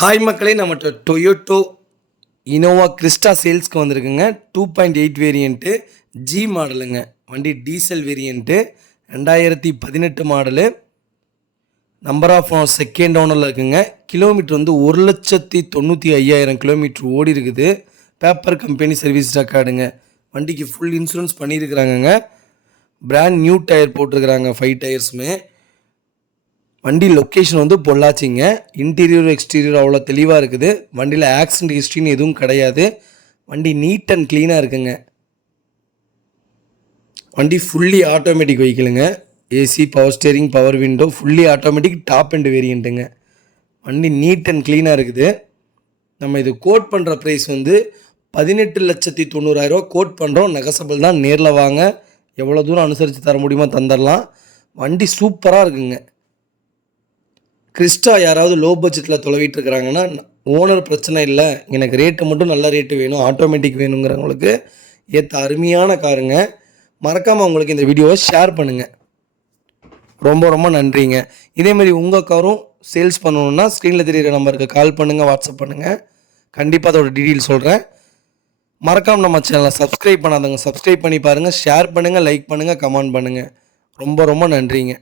Hi மக்களே, நம்மகிட்ட Toyota Innova Crysta சேல்ஸ்க்கு வந்திருக்குங்க. 2.8 வேரியண்ட்டு ஜி மாடலுங்க. வண்டி diesel variant 2018 model. Number of second ஓனரில் இருக்குங்க. கிலோமீட்டர் வந்து 1,95,000 கிலோமீட்டர் ஓடி இருக்குது. பேப்பர் கம்பெனி சர்வீஸ் ரெக்கார்டுங்க. வண்டிக்கு ஃபுல் இன்சூரன்ஸ் பண்ணியிருக்கிறாங்கங்க. பிராண்ட் நியூ டயர் போட்டிருக்கிறாங்க, 5 டயர்ஸுமே. வண்டி லொக்கேஷன் வந்து பொள்ளாச்சிங்க. இன்டீரியர் எக்ஸ்டீரியர் அவ்வளோ தெளிவாக இருக்குது. வண்டியில் ஆக்சிடென்ட் ஹிஸ்ட்ரின்னு எதுவும் கிடையாது. வண்டி நீட் அண்ட் க்ளீனாக இருக்குங்க. வண்டி ஃபுல்லி ஆட்டோமேட்டிக் வெஹிக்கிளுங்க. AC, power steering, power window, fully automatic top end வேரியண்ட்டுங்க. வண்டி நீட் அண்ட் க்ளீனாக இருக்குது. நம்ம இது கோட் பண்ணுற ப்ரைஸ் வந்து 18,90,000 கோட் பண்ணுறோம். நெகசபிள் தான். நேரில் வாங்க, எவ்வளோ தூரம் அனுசரித்து தர முடியுமோ தந்துடலாம். வண்டி சூப்பராக இருக்குங்க. கிறிஸ்டா யாராவது லோ பட்ஜெட்டில் தொலைவிட்டு இருக்கிறாங்கன்னா, ஓனர் பிரச்சனை இல்லை, எனக்கு ரேட்டு மட்டும் நல்ல ரேட்டு வேணும், ஆட்டோமேட்டிக் வேணுங்கிறவங்களுக்கு ஏற்ற அருமையான காருங்க. மறக்காமல் உங்களுக்கு இந்த வீடியோவை ஷேர் பண்ணுங்கள். ரொம்ப ரொம்ப நன்றிங்க. இதேமாதிரி உங்கள் காரும் சேல்ஸ் பண்ணணுன்னா ஸ்க்ரீனில் தெரிகிற நம்பருக்கு கால் பண்ணுங்கள், வாட்ஸ்அப் பண்ணுங்கள். கண்டிப்பாக அதோட டீட்டெயில் சொல்கிறேன். மறக்காமல் நம்ம சேனலை சப்ஸ்கிரைப் பண்ணாதவங்க சப்ஸ்கிரைப் பண்ணி பாருங்கள், ஷேர் பண்ணுங்கள், லைக் பண்ணுங்கள், கமெண்ட் பண்ணுங்கள். ரொம்ப ரொம்ப நன்றிங்க.